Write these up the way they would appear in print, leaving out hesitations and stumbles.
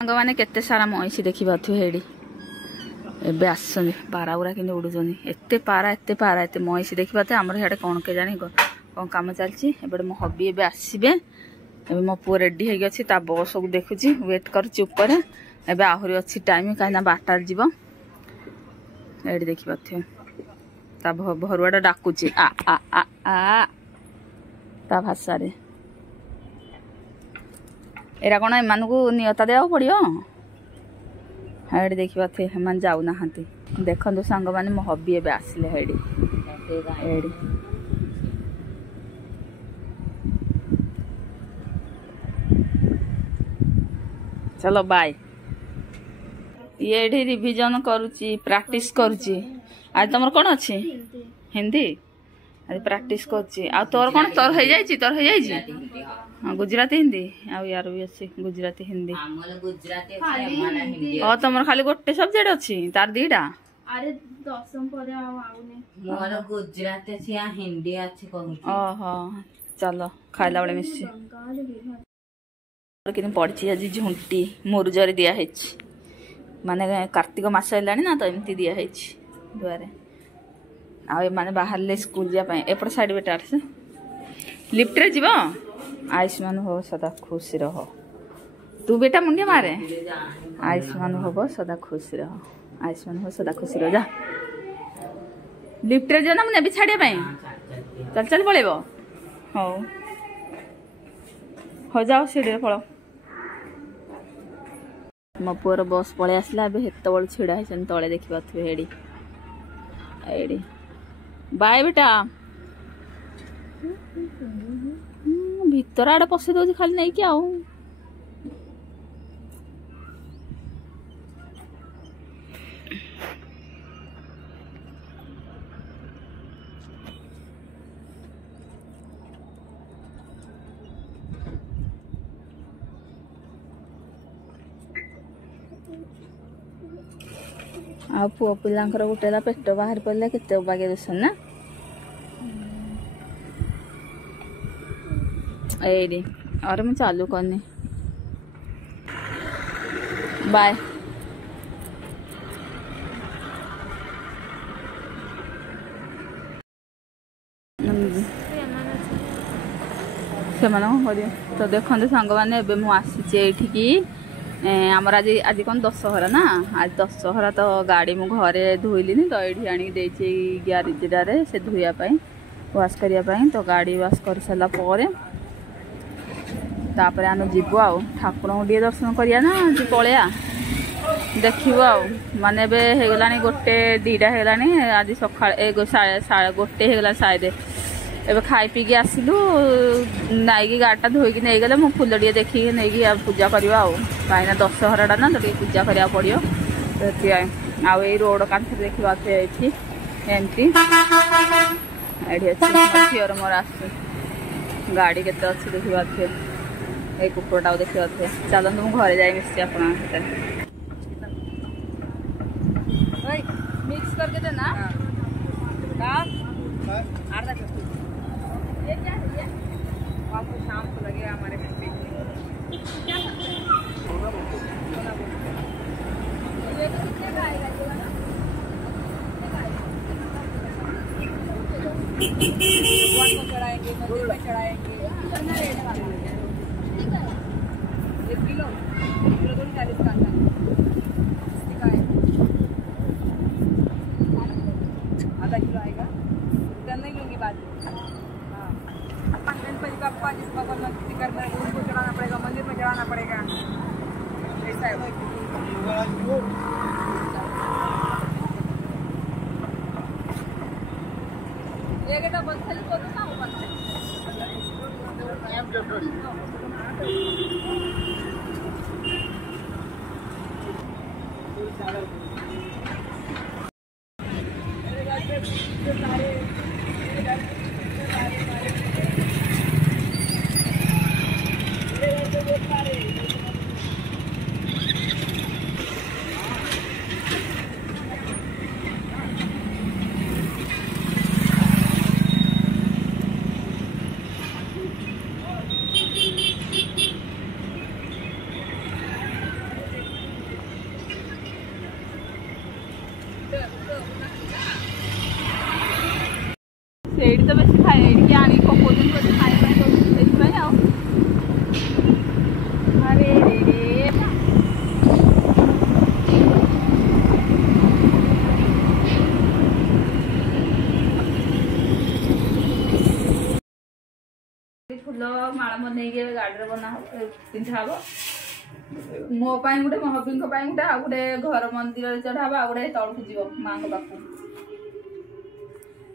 मैंने केते सारा महिषी देखी हेड़ी एबे आसुनी पारा गुरा कि उड़ुचनी एते पारा एते महिषी देखी आमर सियाडे कौन के जानी कौन कम चलती एबे मो हबी एबे आसबे एबे मो पु रेडी हो गई ता बस को देखुची वेट करुच्ची ऊपर एबे आहरी अच्छी टाइम कहीं बारटा जीव एडी देखी ता भरुआटा डाकुची आ आ आ आ ता भाषा एरा कौन एम नियता देवा पड़ो हेडी देखा हेमान जाऊना देखु सांग मैंने मो हबी एबे आसिले हेडी हेडी चलो बाय ये रिविजन करुची प्रैक्टिस करुची आज तुम कौन अच्छी हिंदी आज प्रैक्टिस करुची आ तोर कौन तोर हो जाइए तोर हो जाइए हाँ गुजराती हिंदी आउ यार भी अच्छी गुजराती हिंदी और तुम खाली गोटे सब्जेक्ट अच्छी तार दीटा अरे दशम पर मोर गुजराती अछि आ हिंदी अछि कहू ओहो चलो खाइला बेले मिसी किन पड़ी आज झुंटी मुरुजर दिया है माने कार्तिक मास है ना तो एमती दिया है दुआरे आ माने बाहर स्कूल जाए एपट साइड बेटा से लिफ्ट रे जीव आयुष्मान हो सदा खुशी रह तू बेटा मुंडिया मारे आयुष्मान हो सदा खुशी रह आयुष्मान हो सदा खुशी रह जा लिफ्ट रे जो ना मुझे छाड़िया चल चल पड़ेब हो हो जाओ सीढ़ी पड़ मो पुअर बस पलि आसला हेत बड़ छिड़ा है तले देखी पारे एडी एडी बाय बेटा भीतर आड़े पशि दौर खाली नहीं क्या आ पुओ पिलांकर गोटेला पेट बाहर पड़े केते बागे दुसन ना एडी और मैं चालू करनी बाय तो देखते सांग मैंने आसी आमर आज आज कौन दशहरा ना आज दशहरा तो गाड़ी मु घरे धोइलिनी तो ये आनी ग्यारेज से धोयापाई वाश करने तो गाड़ी वाश कर सारा तापर आम जीव आ ठाकुर टे दर्शन करिया ना आज पलैया देखिब आ माने होगला गोटे दीटा होगलानी आज सका गोटे होगला शायद एबे खाई पी के आसिलु नाइकी गाड़टा धोईकी नहीं गले मो फुल टे देखिए नहीं पूजा करवा कहीं दशहराटा ना तो पूजा करा पड़ो तो आई रोड कांथ देखा एमती झीर मोर आस गाड़ी केते अच्छी देखा ये कुकुरटा देखा चलते मुझे घरे जाए मिसी आप मिक्स करके देना ये क्या है ये आपको शाम को लगेगा हमारे घर पे क्या करते हैं ये कितने का आएगा ये वाला भगवान को चढ़ाएंगे मंदिर में चढ़ाएंगे कितना रेट का ठीक है 1 किलो 40 का आता है आधा किलो आएगा इतना नहीं लूंगी बात गणपति बप्पा जिसका भक्ति करना है उसको चढ़ाना पड़ेगा मंदिर में चढ़ाना पड़ेगा ऐसा है ये तो बंसल को तो ना होगा ସେଇଠି ତ ବେଶୀ ଖାଏ ଏଇଠିକି ଆଣିକି ପକଉଛନ୍ତି ବୋଧେ ଖାଇବା ପାଇଁ ଦଉଛନ୍ତି ସେଇଥିପାଇଁ ଆଉ ଆରେ ଫୁଲ ମାଳ ବନେଇକି ଗାଡ଼ିରେ ବନା ହବ ପିନ୍ଧା ହବ ମୋ ପାଇଁ ଗୋଟେ ମହାବୀଙ୍କ ପାଇଁ ଗୋଟେ ଆଉ ଗୋଟେ ଘର ମନ୍ଦିରରେ ଚଢା ହବ ଆଉ ଗୋଟେ ତଳକୁ ଯିବ ମାଙ୍କ ପାଖକୁ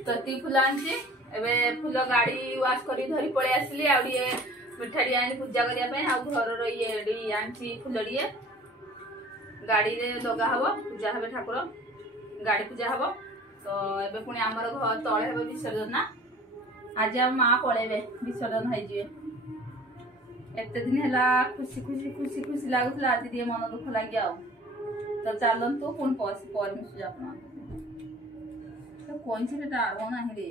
ତ ଏତିକି ଫୁଲ ଆଣିଛି ଏବେ ଫୁଲ ଗାଡି ୱାଶ କରି ଧରି ପଳେଇ ଆସିଲି ଆଉ ଟିକେ ମିଠା ଟିକେ ଆଣି ପୂଜା କରିବା ପାଇଁ ଆଉ ଘରର ଇଏ ଆଣିଛି ଫୁଲ ଟିକେ ଗାଡିରେ ଲଗା ହବ ପୂଜା ହେବେ ଠାକୁର ଗାଡି ପୂଜା ହବ ତ ଏବେ ପୁଣି ଆମର ଘର ତଳେ ହେବେ ବିସର୍ଜନ ନା आज आ माँ पलैबे विसर्जन होइजिए एते दिन हैला खुशी खुशी खुशी खुशी लागुला आज दिए मन दुख लगे आ तो चलतु पुणी पर मिसुज आप कौन से जाड़ ना रे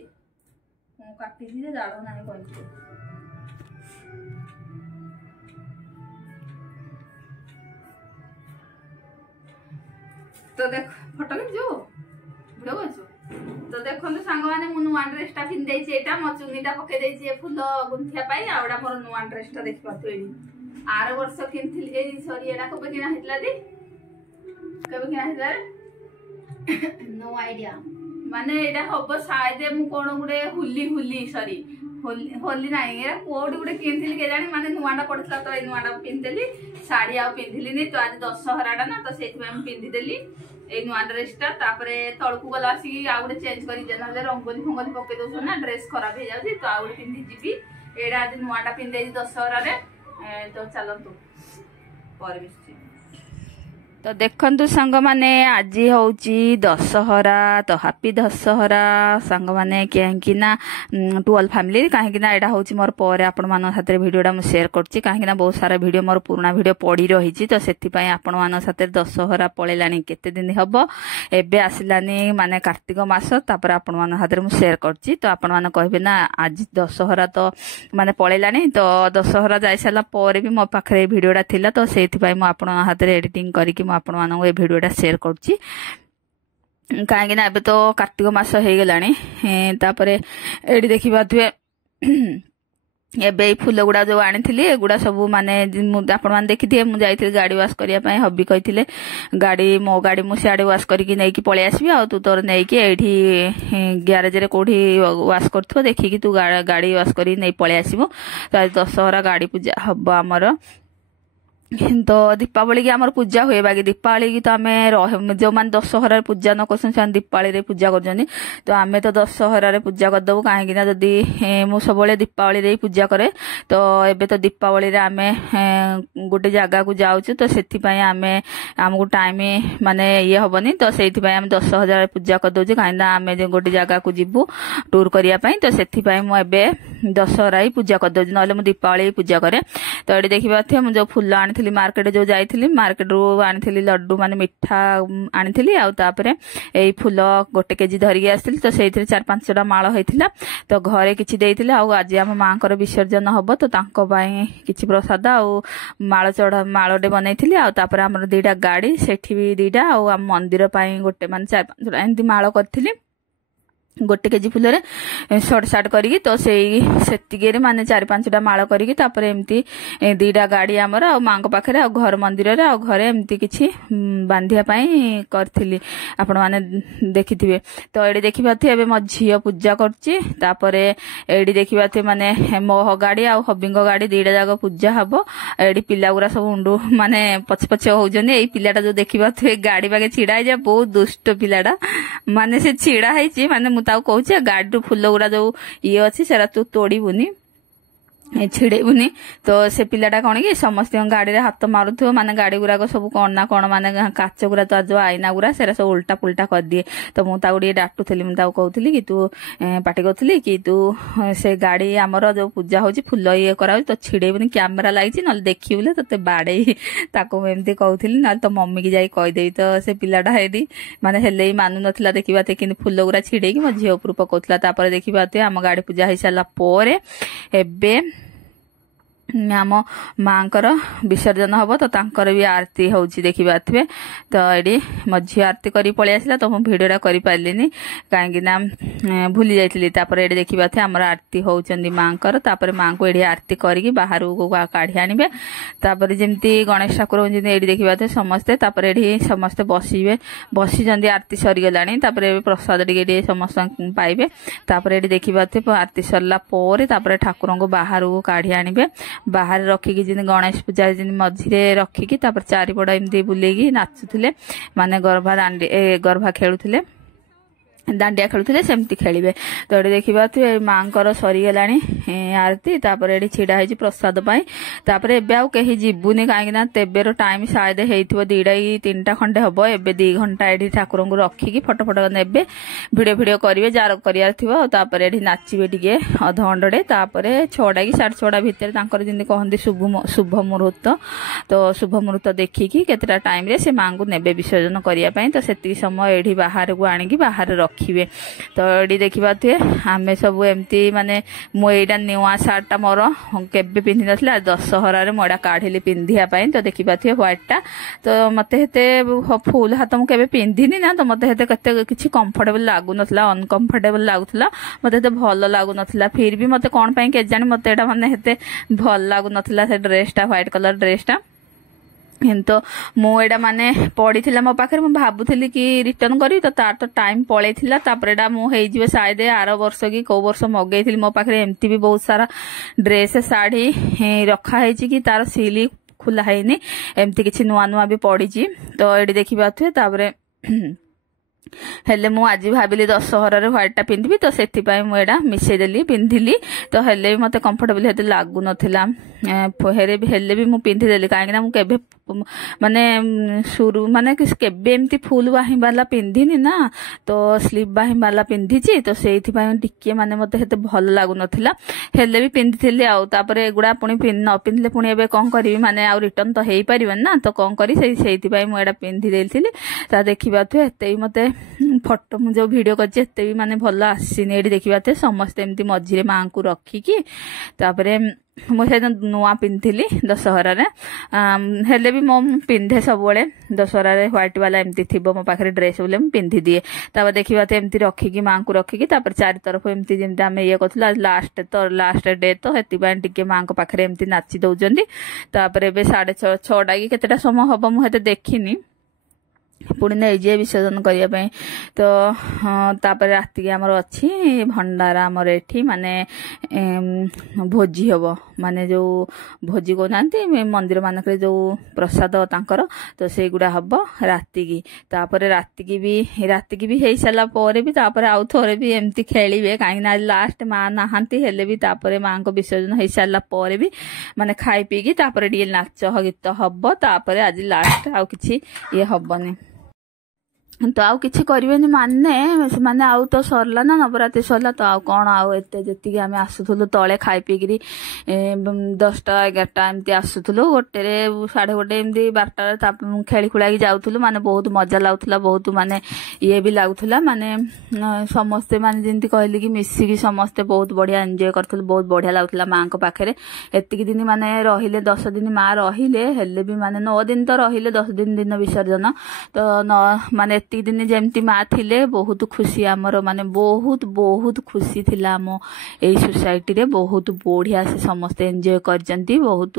काटी जाड़ ना कौन तो देख फोटो जो भिडियो करछु तो देखो सांग मैंने मु नुआ ड्रेसटा पिंधि मो चुनीटा पकई फुल गुंथिया आउटा मोर नुआ ड्रेसटा देख पारे आर वर्ष कि सरी एटा कबे किना हेतला दी कबे किना हेतला नो आईडिया माने एटा हबो शायद मु कोन गुडे हुली हुली सॉरी होली नाही एरा कोड गुडे किनथिली के जानी माने नुआटा पड़थला तो ए नुआटा पिंधली साड़ी आ पिंधली नि तो आज दशहराटा ना तो सेति में पिंधि देली ए नुआ ड्रेसटा तापरे तळकु गला आसी आ गुडे चेंज करी जेना रंगोली फंगोली पके दोस ना ड्रेस खराब हो जाउची तो आ गुडे पिंधि जीबी एडा आज नुआटा पिंधे दशहरा रे तो चलंतु पर मिस्ती तो देखंतु संग माने आज होउची दशहरा तो हैप्पी दशहरा संग माने कहीं ना 12 फैमिली कहीं ना एटा होउची मोर पर आपण मान साथे वीडियोटा मु शेयर करची कहीं ना बहुत सारा वीडियो मोर पुराना वीडियो पड़ी रही तो सेति पई आपण मान साथे दशहरा पळेलानी केते दिन हबो एबे आसिलानी माने कार्तिक मास तापर आपण मान साथे मु शेयर करची तो आपण मान कहबे ना आज दशहरा तो माने पळेलानी तो दशहरा जाय साला पर भी मो पाखरे वीडियोटा थिला तो सेति पई मु आपण हाथे एडिटिंग करी आपण मानक ए वीडियोटा शेयर करुच्ची कहीं ना तो कार्तिक मास हो गलानी तापरे एडी देखि पाथुए एबे फुल गुड़ा जो आनी एगुड़ा सब माने आपण मैंने देखी मुझे जाइए गाड़ी वाश करने हबी कही गाड़ी मो गाड़ी मुझे सियाड़े वाश करके नहीं पलि आसबि आ तू तोर नहीं एठी ग्यारेज रे कोठी वाश कर देखिकी तू गाड़ी वाश कर नहीं पलि आसबो तो आज दशहरा गाड़ी पूजा हम आमर तो दीपावली की आमर पूजा हुए बाकी दीपावली की तो आम जो मैंने दशहरा पूजा न कर दीपावली पूजा कर तो आम तो दशहरा पूजा करदेबू कहीं जदि मु सब दीपावली पूजा करे तो एबे तो दीपावली आम गोटे जगह को जाऊँ तो से आमको टाइम माने ये हेनी तो से आम दशहरा पूजा करदे कहीं आम गोटे जगह को जीवु टूर करने तो से मुझे दशहरा ही पूजा करदे ना दीपावली पूजा करे तो ये देखिए मुझे फुल आनी मार्केट जो जाइली मार्केट रू आनी लड्डू माने मिठा आनी आउे यही फुल गोटे केजी धरिकी आसती तो से 4-5टा माल होता तो घरे किसी देते आज आम माँ विसर्जन हम तो किसी प्रसाद आल चढ़ा मालटे बनई आमर 2टा गाड़ी से भी 2टा आम मंदिर गोटे मान 4-5टा एमती माल करी गोटे केजी फुल सर्ट सार्ट करी तो से माने 4-5टा माल करी एमती 2टा गाड़ी आमर आ माँ पाखे आ घर मंदिर आ घरे एमती किसी बांधियापाई करी आपण मैंने देखिथे तो ये देखी पारे मो झी पूजा करपर ये देखी पारे माने मो गाड़ी आ हबी गाड़ी 2टा जाक पूजा हम ये पिला गुरा सब उंडू माने पछ पछ होजन यही पिलाटा जो देखी पारे गाड़ी बागे छिड़ा जाए बहुत दुष्ट पिलाटा माने से छिड़ा है माने कहूँ गाड़ी फुल गुड़ा जो ये अच्छी सेरा तू तोड़बुनि छिड़ेबुनि तो से पिलाटा कौन कि समस्त गाड़ी रे हाथ मारुथो माने गाड़ी गुराक सब कौन ना कौन माने काच गुरा तो जो आईना गुरा सेरा सब उल्टा पुल्टा कर दिए तो मुझे डाकुली मुझे कहूली कि तू पार्टी करी कि तू से गाड़ी आमर जो पूजा हो फुल ये करा तो छिड़ेबुनि कैमेरा लगी ना देखी बोले तो बाड़े एमती कहूली ना तो मम्मी की जाई कहीदेवी तो से पिलाटा है माने हेले ही मानु नथिला देखी पाते कि फुल गुरा छिड़े मो झील उपर पकाउला देखी पाते आम गाड़ी पूजा हो सारा एबे आम माँकर विसर्जन हम तो तांकर भी आरती होची देखि पारथिबे। तो एडी मो झी आरती करी पळि आसिला तो मो भिडियोटा करि पारलिनी काहेकि ना भूली जाइतली। तापर एडी देखि पाथे हमर आरती होउचंदी माँकर। तापर माँ को एडी आरती करिकि बाहर को काढी आनिबे। तापर जेमती गणेश ठाकुर होउचंदी एडी देखि पाथे समस्ते। तापर एडी समस्ते बसिबे बसिचंदी आरती सरी गलानी। तापर ए प्रसाद टिके समस्त पाइबे। तापर एडी देखि पाथे आरती सरला पोरे तापर ठाकुर को बाहर को काढी आनिबे। बाहर रखिकी जिन गणेश पूजा जिन मझिरे रखिकी तापर चारिपट एमती बुलेकी नाचुथिले माने गरभा खेलुथिले दांडिया खेलुथिले सेमती खेलिबे। तो एडी देखिबा तु मांकर सरी गलानी आरती। तापर एडी छिडा हेजी प्रसाद पाई। तापर एबे आउ केही जिबुनी काहेकि ना तेबेरो टाइम शायद हेइथिबो 2-3टा खंडे हबो। एबे 2 घंटा एडी ठाकुर को रखिकी फोटो फोटो नेबे भिडियो करिवे जार करियार थिबो। तापर एडी नाचिबे टिके अध घंटे। तापर 6टा कि 6:30 भितर तांकर जिंदी कहंदी शुभ मुहूर्त। तो शुभ मुहूर्त देखिकी केतेटा टाइम रे से मां को नेबे विसर्जन करिया पई। तो सेति समय एडी बाहर को आनिकी बाहर रखिबे। तो एडी देखिबा थे आमे सब एमती माने मो एडा न्यूआ सार्टटा मोर केबे पिन्धि नथला दशहरा रे मोडा काढिली पिन्धिया पई। तो देखिबा थे व्हाइटटा तो मते हेते फुल हाथ मु केबे पिन्धिनी ना। तो मते हेते कते किछि कंफर्टेबल लागु नथला अनकंफर्टेबल लागुथला मते हेते भल लागु नथला। फिर भी मते कोन पई के जानि मते एडा माने हेते भल लागु नथला से ड्रेसटा व्हाइट कलर ड्रेसटा। तो मु एडा माने पड़ी थिला मो पाखरे मु भाबुथिली कि रिटर्न करी। तो तार तो टाइम पळै थिला। तापर एडा मु हेइ जिवे शायद 8 वर्ष कि को वर्ष मगै थिली। मो पाखरे एमती भी बहुत सारा ड्रेस साड़ी रखा हेछि कि तार सीली खुला हैनी एमती किछि नुआ नुआ भी पड़ीची। तो एडी देखिबा थे तापरे हेले मु आज भाबिली दशहरा रे व्हाइटटा पिन्धिबी। तो सेति पई मु एडा मिसै देली पिन्धिली। तो हेले भी मते कंफर्टेबल हेते लागु नथिला। हेले भी मु पिन्धि देली काहे ना मु केबे माने शुरू माने केबे एमती फुल बाही वाला पिन्धिनी ना। तो स्लीव बाही वाला पिन्धिची। तो सेति पई टिके माने मते हेते भल लागु नथिला। हेले भी पिन्धिथिली आउ तापरे एगुडा पुणी न पिन्धिले पुणी एबे कोन करिवि माने आउ रिटर्न तो हेइ परिबन ना। तो कोन करी सेति पई मु एडा पिन्धि देलथिली। ता देखिबा थे एते मते फोटो मु जो वीडियो करछि एते भी माने भल आसीनी। एडी देखिबा थे समस्त एमती मझिरे मां को रखिकी तापरे मु से नुआ पिन्धिली दशहरा रे। हेले भी मो पिन्धे सब बळे दशहरा रे व्हाइट वाला एमती थिबो मो पाखरे ड्रेस बोले मु पिन्धि दिए। तापर देखिबा थे एमती रखिकी मां को रखिकी तापर चारि तरफ एमती जेमती आमे ये करथला लास्ट डे तो हेति बाय टिके मां को पाखरे एमती नाची दउजंदी। तापर एबे 6:30 कि केतेटा समय हबो मु हेते देखिनी पुणी नहीं जे विसर्जन करने। तो तापर राति के आमर अच्छी भंडारा आमर एठी माने भोजी हम माने जो भोजी को मंदिर मानक जो प्रसाद तांकर। तो से गुड़ा हम राति की तापर राति की भी हो सारा पर भी तापर आउ थोड़े भी एमती खेलिए कहीं लास्ट माँ नहांती हेले भी तापर माँ को विसर्जन हो सारा पर भी माने खाई पीकी तापर डी नाच गीत हम तापर आज लास्ट आउ किछि ये हबनी। तो आउ किछि करिवेनी माने माने आउ तो सरला ना नवरात्रि सरला। तो आउ कौन आउ एते जति आमे आसुथुलु तळे खाई पीगिरी 10टा 11टा एमती आसुथुलु गोटे रे 1:30 एमती 12टा ताप खेली खुला की जाउथुलु माने बहुत मजा लाउथुला बहुत माने ये भी लागुथुला माने समस्ते माने जिंती कहली कि मिसी की समस्ते बहुत बढ़िया एंजॉय करथुलु बहुत बढ़िया लागुथुला मां को पाखरे। एतिकी दिन माने रहिले 10 दिन मां रहिले हेले भी माने 9 दिन तो रहिले 10 दिन विसर्जन। तो माने एतिक दिन जमती माँ थिले बहुत खुशी आमर माने बहुत खुशी थिला आम ए सोसाइटी रे बहुत बढ़िया से समस्त एंजॉय करजंती बहुत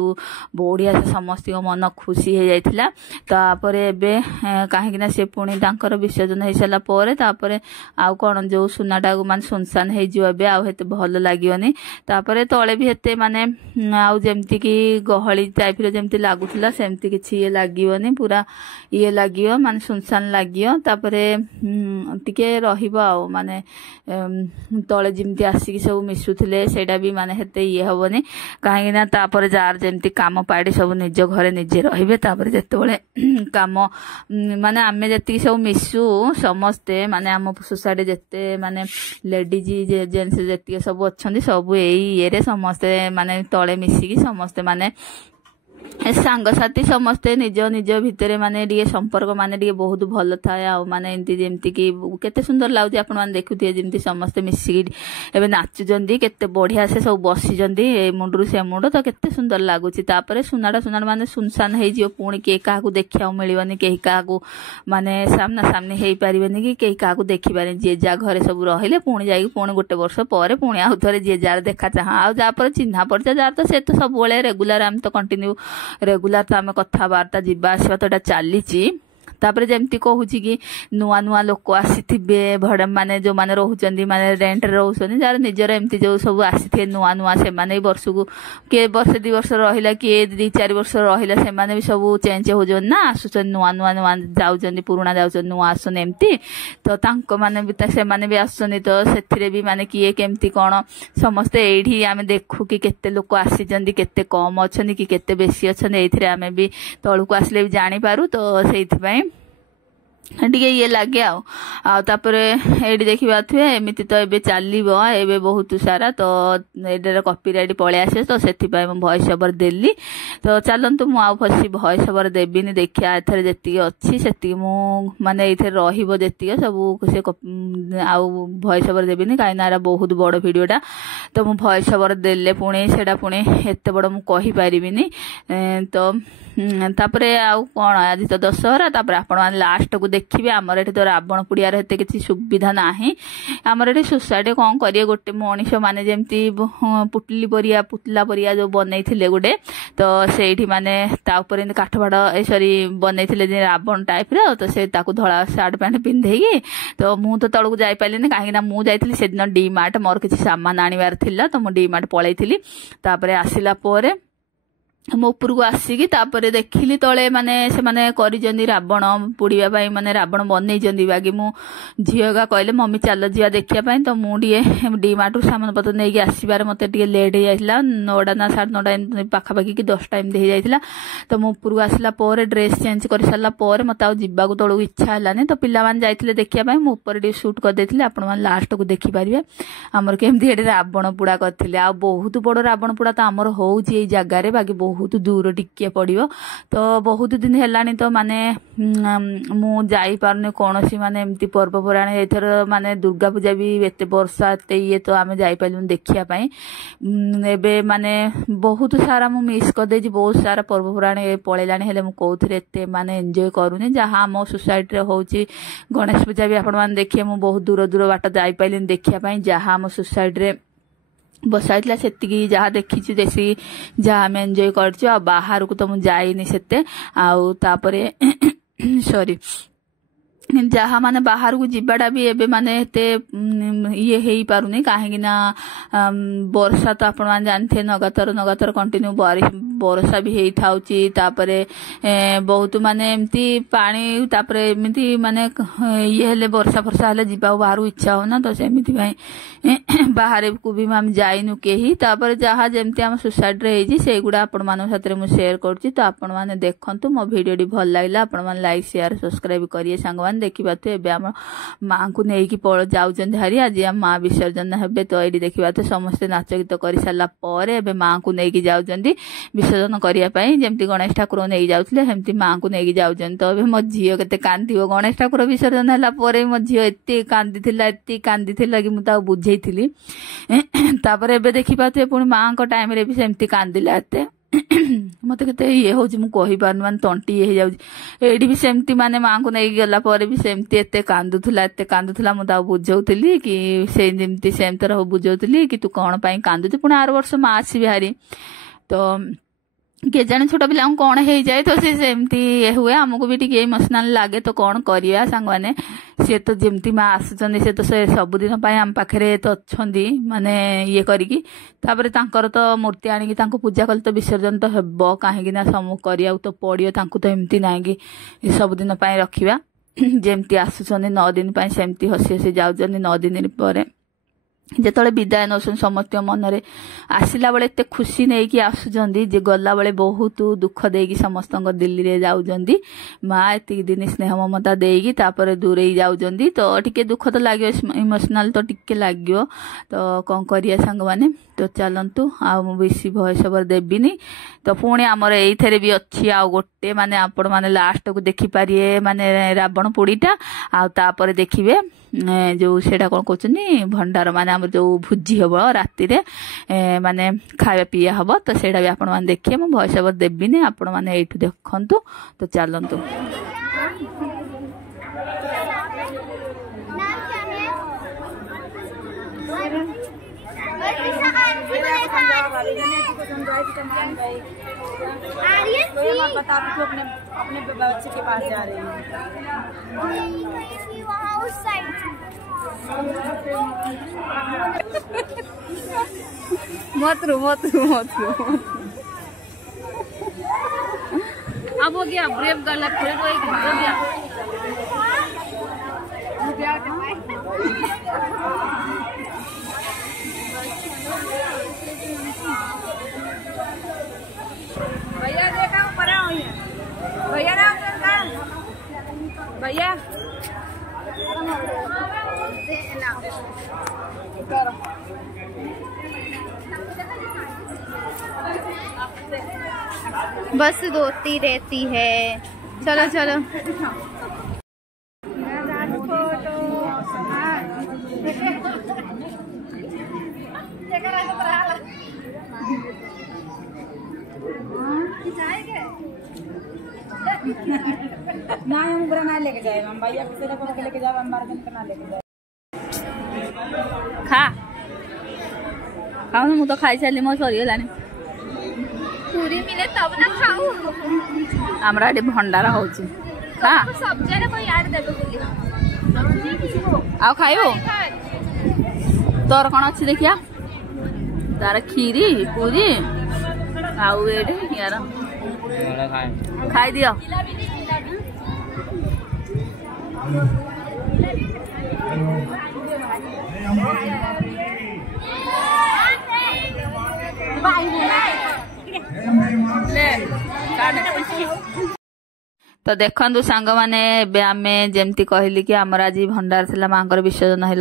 बढ़िया से समस्त मन खुशी हो जाइथिला। तापर एबे काहे किना से पुणी तांकर विसर्जन हो सारा पर तापर आउ कोन जो सुनाटा माने सुनसान हो जियो एबे आउ हेते भल लागियोनी। तापर तळे भी हेते माने आउ जेमती की गहली टाइप रे जेमती लागुथिला सेमती किछि ये लागियोनी पूरा ये लागियो माने सुनसान लागियो। तापरे टिके रहिबो आउ माने तळे जिमती आसी सब मिसुथिले सेटा भी माने हेते ये हबनी काहे ना तापर जार जेमती काम पाडी सब निज घरे निजे रहिबे। तापर जेतेबेले काम माने आमे जति सब मिसु समस्ते माने आम सोसाइटी जेते माने लेडीज जेंट्स जति सब अछंदी सब एई ये रे समस्ते माने तळे मिसिकी समस्ते माने ସାଙ୍ଗସାଥି ସମସ୍ତେ ନିଜ ନିଜ ଭିତରେ ମାନେ ଟିକେ ସମ୍ପର୍କ ମାନେ ଟିକେ ବହୁତ ଭଲ ଥାଏ। ଆଉ ମାନେ ଏମିତି ଯେମିତି କି କେତେ ସୁନ୍ଦର ଲାଗୁଛି ଆପଣମାନେ ଦେଖୁଥିବେ ଯେମିତି ସମସ୍ତେ ମିଶିକି ଏବେ ନାଚୁଛନ୍ତି, କେତେ ବଢିଆ ସେ ସବୁ ବସିଛନ୍ତି ଏ ମୁଣ୍ଡରୁ ସେ ମୁଣ୍ଡ, ତ କେତେ ସୁନ୍ଦର ଲାଗୁଛି। ତାପରେ ସୁନାଟା ମାନେ ସୁନସାନ ହେଇଯିବ, ପୁଣି କେହି କାହାକୁ ଦେଖିବାକୁ ମିଳିବନି, କେହି କାହାକୁ ମାନେ ସାମ୍ନା ସାମ୍ନି ହେଇପାରିବେନି କି କେହି କାହାକୁ ଦେଖିପାରିବେନି। ଯିଏ ଯାହା ଘରେ ସବୁ ରହିଲେ ପୁଣି ଯାଇକି ପୁଣି ଗୋଟେ ବର୍ଷ ପରେ ପୁଣି ଆଉ ଥରେ ଯିଏ ଯାହାର ଦେଖା ଚାହାଁ, ଆଉ ଯାହା ପରେ ଚିହ୍ନା ପରିଚୟ ଯାହାର ତ ସେ ତ ସବୁବେଳେ ରେଗୁଲାର, ଆମେ ତ କଣ୍ଟିନ୍ୟୁ ରେଗୁଲାର ତ ଆମେ କଥାବାର୍ତ୍ତା ଯିବା ଆସିବା ତ ଏଟା ଚାଲିଛି। ତାପରେ ଯେମିତି କହୁଛି କି ନୂଆ ନୂଆ ଲୋକ ଆସିଥିବେ, ଭଡ଼ା ମାନେ ଯୋଉମାନେ ରହୁଛନ୍ତି ମାନେ ରେଣ୍ଟରେ ରହୁଛନ୍ତି, ଯାହାର ନିଜର ଏମିତି ଯୋଉ ସବୁ ଆସିଥିବେ ନୂଆ ନୂଆ, ସେମାନେ ବି ବର୍ଷକୁ କିଏ ବର୍ଷେ 2 ବର୍ଷ ରହିଲା, କିଏ 2-4 ବର୍ଷ ରହିଲା, ସେମାନେ ବି ସବୁ ଚେଞ୍ଜ ହଉଛନ୍ତି ନା, ଆସୁଛନ୍ତି ନୂଆ ନୂଆ ଯାଉଛନ୍ତି, ପୁରୁଣା ଯାଉଛନ୍ତି, ନୂଆ ଆସୁଛନ୍ତି ଏମିତି। ତ ତାଙ୍କ ମାନେ ବି ସେମାନେ ବି ଆସୁଛନ୍ତି, ତ ସେଥିରେ ବି ମାନେ କିଏ କେମିତି କଣ ସମସ୍ତେ ଏଇଠି ଆମେ ଦେଖୁ କି କେତେ ଲୋକ ଆସିଛନ୍ତି, କେତେ କମ ଅଛନ୍ତି କି କେତେ ବେଶୀ ଅଛନ୍ତି, ଏଇଥିରେ ଆମେ ବି ତଳକୁ ଆସିଲେ ବି ଜାଣିପାରୁ। ତ ସେଇଥିପାଇଁ ଟିକେ ଇଏ ଲାଗେ ଆଉ ତାପରେ ଏଇଠି ଦେଖିପାରୁଥିବେ ଏମିତି ତ ଏବେ ଚାଲିବ ଏବେ ବହୁତ ସାରା, ତ ଏଇଟାରେ କପିରାଇଟ୍ ପଳେଇ ଆସିବ, ତ ସେଥିପାଇଁ ମୁଁ ଭଏସ ଓଭର ଦେଲି। ତ ଚାଲନ୍ତୁ ମୁଁ ଆଉ ଭଏସ ଓଭର ଦେବିନି, ଦେଖିବା ଏଥରେ ଯେତିକି ଅଛି ସେତିକି ମୁଁ ମାନେ ଏଇଥିରେ ରହିବ ଯେତିକି ସବୁ ସେ ଆଉ ଭଏସ ଓଭର ଦେବିନି, କାହିଁକିନା ଏରା ବହୁତ ବଡ ଭିଡିଓଟା, ତ ମୁଁ ଭଏସ ଓଭର ଦେଲେ ପୁଣି ସେଇଟା ପୁଣି ଏତେ ବଡ ମୁଁ କହିପାରିବିନି। ତ ତାପରେ ଆଉ କଣ, ଆଜି ତ ଦଶହରା, ତାପରେ ଆପଣମାନେ ଲାଷ୍ଟକୁ ଦେଖିବେ ଆମର ଏଠି ତ ରାବଣ ପୁଡିଆର ଏତେ କିଛି ସୁବିଧା ନାହିଁ। ଆମର ଏଠି ସୋସାଇଟି କଣ କରିବେ, ଗୋଟେ ମଣିଷ ମାନେ ଯେମିତି ପୁତଲା ପରିଆ ଯୋଉ ବନେଇଥିଲେ ଗୋଟେ, ତ ସେଇଠି ମାନେ ତା ଉପରେ ଏମିତି କାଠ ଫାଠ ବନେଇଥିଲେ ଯେ ରାବଣ ଟାଇପ ର, ତ ସେ ତାକୁ ଧଳା ସାର୍ଟ ପ୍ୟାଣ୍ଟ ପିନ୍ଧେଇକି, ତ ମୁଁ ତ ତଳକୁ ଯାଇପାରିଲିନି କାହିଁକି ନା ମୁଁ ଯାଇଥିଲି ସେଦିନ ଡିମାର୍ଟ, ମୋର କିଛି ସାମାନ ଆଣିବାର ଥିଲା, ତ ମୁଁ ଡିମାର୍ଟ ପଳେଇଥିଲି। ତାପରେ ଆସିଲା ପରେ ମୁଁ ଉପରକୁ ଆସିକି ତାପରେ ଦେଖିଲି ତଳେ ମାନେ ସେମାନେ କରିଛନ୍ତି ରାବଣ ପୋଡିବା ପାଇଁ, ମାନେ ରାବଣ ବନେଇଛନ୍ତି। ବାକି ମୁଁ ଝିଅ가 କହିଲେ ମମି ଚାଲ ଯିବା ଦେଖିବା ପାଇଁ, ତ ମୁଁ ଟିକେ ଡିମାର୍ଟରୁ ସାମାନ ପତ୍ର ନେଇକି ଆସିବାରେ ମତେ ଟିକେ ଲେଟ୍ ହେଇଯାଇଥିଲା, 9ଟା ନା 9:30 ଏମିତି ପାଖାପାଖି କି 10ଟା ଏମିତି ହେଇଯାଇଥିଲା। ତ ମୁଁ ଉପରକୁ ଆସିଲା ପରେ ଡ୍ରେସ୍ ଚେଞ୍ଜ କରିସାରିଲା ପରେ ମତେ ଆଉ ଯିବାକୁ ତଳକୁ ଇଚ୍ଛା ହେଲାନି, ତ ପିଲାମାନେ ଯାଇଥିଲେ ଦେଖିବା ପାଇଁ, ମୁଁ ଉପରେ ଟିକେ ସୁଟ୍ କରିଦେଇଥିଲି, ଆପଣମାନେ ଲାଷ୍ଟକୁ ଦେଖିପାରିବେ ଆମର କେମିତି ଏଠି ରାବଣ ପୋଡା କରିଥିଲେ। ଆଉ ବହୁତ ବଡ ରାବଣ ପୋଡା ତ ଆମର ହଉଛି ଏଇ ଜାଗାରେ, ବାକି ବହୁତ ଦୂର ଟିକେ ପଡିବ, ତ ବହୁତ ଦିନ ହେଲାଣି ତ ମାନେ ମୁଁ ଯାଇପାରୁନି କୌଣସି ମାନେ ଏମିତି ପର୍ବପର୍ବାଣି। ଏଥର ମାନେ ଦୁର୍ଗା ପୂଜା ବି ଏତେ ବର୍ଷା ଏତେ ଇଏ, ତ ଆମେ ଯାଇପାରିଲୁନି ଦେଖିବା ପାଇଁ। ଏବେ ମାନେ ବହୁତ ସାରା ମୁଁ ମିସ୍ କରିଦେଇଛି, ବହୁତ ସାରା ପର୍ବପର୍ବାଣି ପଳେଇଲାଣି, ହେଲେ ମୁଁ କୋଉଥିରେ ଏତେ ମାନେ ଏନ୍ଜୟ କରୁନି। ଯାହା ଆମ ସୋସାଇଟିରେ ହଉଛି ଗଣେଶ ପୂଜା ବି ଆପଣମାନେ ଦେଖିବେ, ମୁଁ ବହୁତ ଦୂର ବାଟ ଯାଇପାରିଲିନି ଦେଖିବା ପାଇଁ, ଯାହା ଆମ ସୋସାଇଟିରେ ବସା ହେଇଥିଲା ସେତିକି ଯାହା ଦେଖିଛୁ, ବେଶୀ ଯାହା ଆମେ ଏନ୍ଜୟ କରିଛୁ, ଆଉ ବାହାରକୁ ତ ମୁଁ ଯାଇନି ସେତେ। ଆଉ ତାପରେ ସରି ଯାହା ମାନେ ବାହାରକୁ ଯିବାଟା ବି ଏବେ ମାନେ ଏତେ ଇଏ ହେଇପାରୁନି, କାହିଁକି ନା ବର୍ଷା ତ ଆପଣମାନେ ଜାଣିଥିବେ ନଗାତର କଣ୍ଟିନ୍ୟୁ ବର୍ଷା ବି ହେଇଥାଉଛି। ତାପରେ ବହୁତ ମାନେ ଏମିତି ପାଣି, ତାପରେ ଏମିତି ମାନେ ଇଏ ହେଲେ ବର୍ଷା ହେଲେ ଯିବାକୁ ବାହାରକୁ ଇଚ୍ଛା ହଉନା, ତ ସେମିତି ପାଇଁ ବାହାରକୁ ବି ଆମେ ଯାଇନୁ କେହି। ତାପରେ ଯାହା ଯେମିତି ଆମ ସୋସାଇଟିରେ ହେଇଛି ସେଇଗୁଡା ଆପଣମାନଙ୍କ ସାଥିରେ ମୁଁ ସେୟାର କରୁଛି, ତ ଆପଣମାନେ ଦେଖନ୍ତୁ। ମୋ ଭିଡିଓଟି ଭଲ ଲାଗିଲା ଆପଣମାନେ ଲାଇକ୍ ସେୟାର ସବସ୍କ୍ରାଇବ କରିବେ ସାଙ୍ଗମାନେ। ଦେଖିପାରୁଥିବେ ଏବେ ଆମ ମାଙ୍କୁ ନେଇକି ଯାଉଛନ୍ତି ହାରି, ଆଜି ଆମ ମା ବିସର୍ଜନ ହେବେ, ତ ଏଇଠି ଦେଖିପାରୁଥିବେ ସମସ୍ତେ ନାଚ ଗୀତ କରିସାରିଲା ପରେ ଏବେ ମାଙ୍କୁ ନେଇକି ଯାଉଛନ୍ତି ବିସର୍ଜନ କରିବା ପାଇଁ। ଯେମିତି ଗଣେଶ ଠାକୁର ନେଇକି ଯାଉଥିଲେ ସେମିତି ମାଙ୍କୁ ନେଇକି ଯାଉଛନ୍ତି। ତ ଏବେ ମୋ ଝିଅ କେତେ କାନ୍ଦିବ, ଗଣେଶ ଠାକୁର ବିସର୍ଜନ ହେଲା ପରେ ମୋ ଝିଅ ଏତେ କାନ୍ଦିଥିଲା କି ମୁଁ ତାକୁ ବୁଝେଇଥିଲି। ତାପରେ ଏବେ ଦେଖିପାରୁଥିବେ ପୁଣି ମାଙ୍କ ଟାଇମରେ ବି ସେମିତି କାନ୍ଦିଲା ଏତେ, ମତେ କେତେ ଇଏ ହଉଛି ମୁଁ କହିପାରୁନି, ମାନେ ତଣ୍ଟି ଇଏ ହେଇଯାଉଛି। ଏଇଠି ବି ସେମିତି ମାନେ ମାଙ୍କୁ ନେଇକି ଗଲା ପରେ ବି ସେମିତି ଏତେ କାନ୍ଦୁଥିଲା, ମୁଁ ତାକୁ ବୁଝଉଥିଲି କି ଯେମିତି ସେମିତି ଥର ବୁଝଉଥିଲି କି ତୁ କଣ ପାଇଁ କାନ୍ଦୁଛୁ, ପୁଣି ଆର ବର୍ଷ ମା ଆସିବେ ହାରି। ତ କେଜାଣି ଛୋଟ ପିଲାଙ୍କୁ କଣ ହେଇଯାଏ, ତ ସେ ସେମିତି ହୁଏ, ଆମକୁ ବି ଟିକେ ଇମୋସନାଲ ଲାଗେ। ତ କଣ କରିବା ସାଙ୍ଗମାନେ, ସିଏ ତ ଯେମିତି ମା ଆସୁଛନ୍ତି, ସେ ତ ସେ ସବୁଦିନ ପାଇଁ ଆମ ପାଖରେ ତ ଅଛନ୍ତି ମାନେ ଇଏ କରିକି। ତାପରେ ତାଙ୍କର ତ ମୂର୍ତ୍ତି ଆଣିକି ତାଙ୍କୁ ପୂଜା କଲେ ତ ବିସର୍ଜନ ତ ହେବ, କାହିଁକି ନା କରିବାକୁ ତ ପଡିବ, ତାଙ୍କୁ ତ ଏମିତି ନାହିଁ କି ସବୁଦିନ ପାଇଁ ରଖିବା। ଯେମିତି ଆସୁଛନ୍ତି 9 ଦିନ ପାଇଁ ସେମିତି ହସି ଯାଉଛନ୍ତି 9 ଦିନ ପରେ। ଯେତେବେଳେ ବିଦାୟ ନେଉଛନ୍ତି ସମସ୍ତଙ୍କ ମନରେ ଆସିଲା ବେଳେ ଏତେ ଖୁସି ନେଇକି ଆସୁଛନ୍ତି ଯେ ଗଲା ବେଳେ ବହୁତ ଦୁଃଖ ଦେଇକି ସମସ୍ତଙ୍କ ଦିଲ୍ଲୀରେ ଯାଉଛନ୍ତି। ମା ଏତିକି ଦିନ ସ୍ନେହ ମମତା ଦେଇକି ତାପରେ ଦୂରେଇ ଯାଉଛନ୍ତି ତ ଟିକେ ଦୁଃଖ ତ ଲାଗିବ, ଇମୋସନାଲ ତ ଟିକେ ଲାଗିବ। ତ କ'ଣ କରିବା ସାଙ୍ଗମାନେ, ତ ଚାଲନ୍ତୁ ଆଉ ମୁଁ ବେଶୀ ଭଏସ୍ ଓଭର ଦେବିନି। ତ ପୁଣି ଆମର ଏଇଥିରେ ବି ଅଛି ଆଉ ଗୋଟେ ମାନେ ଆପଣ ମାନେ ଲାଷ୍ଟକୁ ଦେଖିପାରିବେ ମାନେ ରାବଣ ପୋଡ଼ିଟା, ଆଉ ତାପରେ ଦେଖିବେ ଯୋଉ ସେଇଟା କ'ଣ କହୁଛନ୍ତି ଭଣ୍ଡାର ମାନେ ଆମର ଯୋଉ ଭୋଜି ହବ ରାତିରେ ମାନେ ଖାଇବା ପିଇବା ହବ। ତ ସେଇଟା ବି ଆପଣମାନେ ଦେଖିବେ, ମୁଁ ଭଏସ୍ ଓଭର ଦେବିନି, ଆପଣମାନେ ଏଇଠୁ ଦେଖନ୍ତୁ। ତ ଚାଲନ୍ତୁ। अपने बच्चे के पास जा रही है। उस साइड मत रो अब हो गया ब्रेव गलत फिर तो एक हो गया। भैया देखा ऊपर भैया ना भैया बस रोती रहती है। चलो चलो ना हम बुरा ना लेके जाए, हम भैया किसी को लेके जाओ, हम मार्केट ना लेके जाए। खा खाओ ना, तो खाई सारी मो सरी गलानी। पूरी मिले तब ना खाऊ। हमरा एटी भंडारा होची खा सब जगह कोई यार देबे बोली आउ खाइबो। तोर कौन अच्छी देखिया तार खीरी पूरी आउ एटे यार खाई दियो। तो देखु सांग मैंने आम जमती कहली कि आमर आज भंडार थिला मांकर विसर्जन है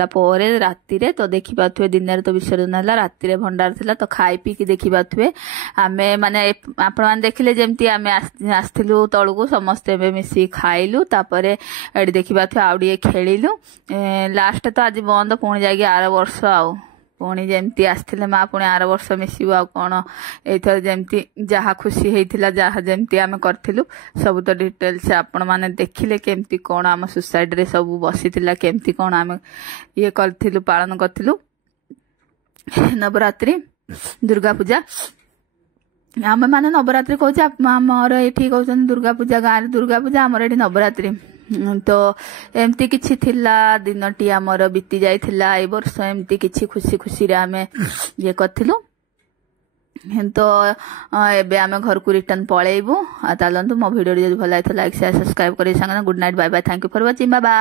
राति रे। तो देखी पारे दिन तो विसर्जन है राति भंडार थिला। तो खाई पी की देखी पारे आम माने आपण मैंने देखिले जमती आम आसलु तलू समस्ते मिसी खाइलु। तापर ये देखी पारे आउे खेलु लास्ट तो आज बंद पुणी जाकि आर वर्ष आउ पुणी जमती आसते माँ पुणी आर वर्ष मिसू आ कौन एथर जमती जहा खुशी होता जहा जमती आम करूँ सब तो डिटेल्स आपण मैंने देखिले केमती कौन आम सोसाइटी रे सब बसी केमती कौन आम ये करूँ पालन करूँ नवरात्रि दुर्गा पूजा। आम मैंने नवरात्रि कहूँ आमर ये कहते दुर्गा पूजा गाँव में दुर्गा पूजा आमर ये नवरात्रि। तो एमती किछि थिला दिनटी आमर बीती जाइथिला ए वर्ष एमती किछि खुशी खुशी रे आमे ये करथिलु। तो एबे आमे घर को रिटर्न पळेइबु। आ तालंतु मो वीडियो जदि भल लाइक शेयर सब्सक्राइब करि संग good night bye bye thank you for watching bye bye.